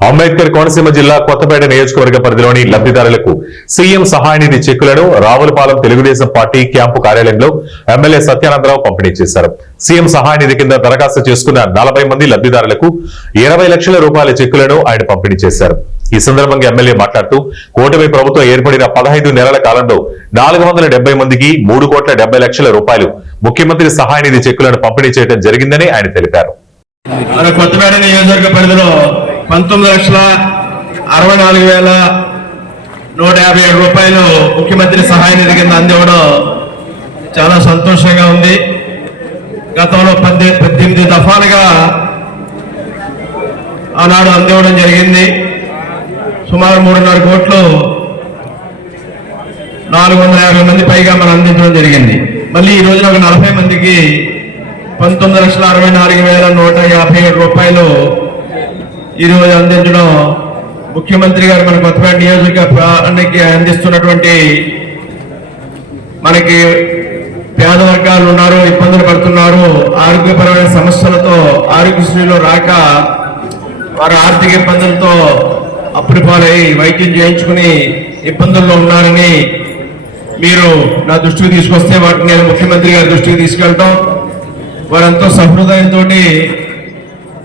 అంబేద్కర్ కోనసీమ జిల్లా కొత్తపేట నియోజకవర్గ పరిధిలోని లబ్ధిదారులకు సీఎం సహాయ నిధి చెక్కులను రావులపాలెం తెలుగుదేశం పార్టీ క్యాంపు కార్యాలయంలో ఎమ్మెల్యే సత్యానందరావు పంపిణీ చేశారు. సీఎం సహాయ నిధి కింద దరఖాస్తు చేసుకున్న 40 మంది లబ్ధిదారులకు 20 లక్షల రూపాయల చెక్కులను ఆయన పంపిణీ చేశారు. ఈ సందర్భంగా ఎమ్మెల్యే మాట్లాడుతూ కూటమి ప్రభుత్వం ఏర్పడిన 15 నెలల కాలంలో 470 మందికి 3,70,00,000 రూపాయలు ముఖ్యమంత్రి సహాయ నిధి చెక్కులను పంపిణీ చేయడం జరిగిందని ఆయన తెలిపారు. మన కొత్తపేట నియోజకవర్గ పరిధిలో 19,64,157 రూపాయలు ముఖ్యమంత్రి సహాయ నిధి కింద అందివ్వడం చాలా సంతోషంగా ఉంది. గతంలో 18 దఫాలుగా ఆనాడు అందివ్వడం జరిగింది. సుమారు 3.5 కోట్లు 450 మంది పైగా మనం అందించడం జరిగింది. మళ్ళీ ఈ రోజున ఒక 40 మందికి 19,64,157 రూపాయలు ఈరోజు అందించడం ముఖ్యమంత్రి గారు మన కొత్తపేట నియోజకవర్గానికి అందిస్తున్నటువంటి మనకి పేద వర్గాలు ఉన్నారు, ఇబ్బందులు పడుతున్నారు, ఆరోగ్యపరమైన సమస్యలతో ఆరోగ్యశ్రీలో రాక వారు ఆర్థిక ఇబ్బందులతో అప్పుల పాలై వైద్యం చేయించుకుని ఇబ్బందుల్లో ఉన్నారని మీరు నా దృష్టికి తీసుకొస్తే వాటిని నేను ముఖ్యమంత్రి గారి దృష్టికి తీసుకెళ్తాం. వారంతో సహృదయంతో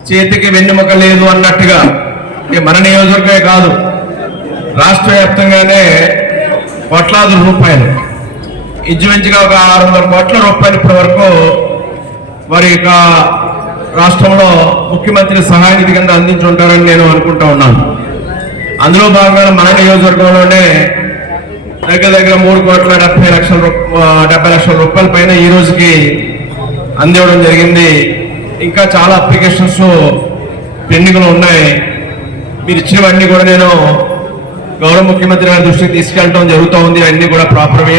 చేతికి వెన్నెముక లేదు అన్నట్టుగా మన నియోజకవర్గమే కాదు రాష్ట్ర వ్యాప్తంగానే కోట్లాది రూపాయలు ఇంచుమించుగా ఒక 600 కోట్ల రూపాయలు ఇప్పటి వరకు వారి యొక్క రాష్ట్రంలో ముఖ్యమంత్రి సహాయ నిధి కింద అందించుంటారని నేను అనుకుంటా ఉన్నాను. అందులో భాగంగా మన నియోజకవర్గంలోనే దగ్గర 3,70,00,000 రూపాయల పైన ఈ రోజుకి అందివ్వడం జరిగింది. ఇంకా చాలా అప్లికేషన్స్ పెండింగ్లో ఉన్నాయి. మీరు ఇచ్చినవన్నీ కూడా నేను గౌరవ ముఖ్యమంత్రి గారి దృష్టికి తీసుకెళ్ళడం జరుగుతూ ఉంది. అన్ని కూడా ప్రాపర్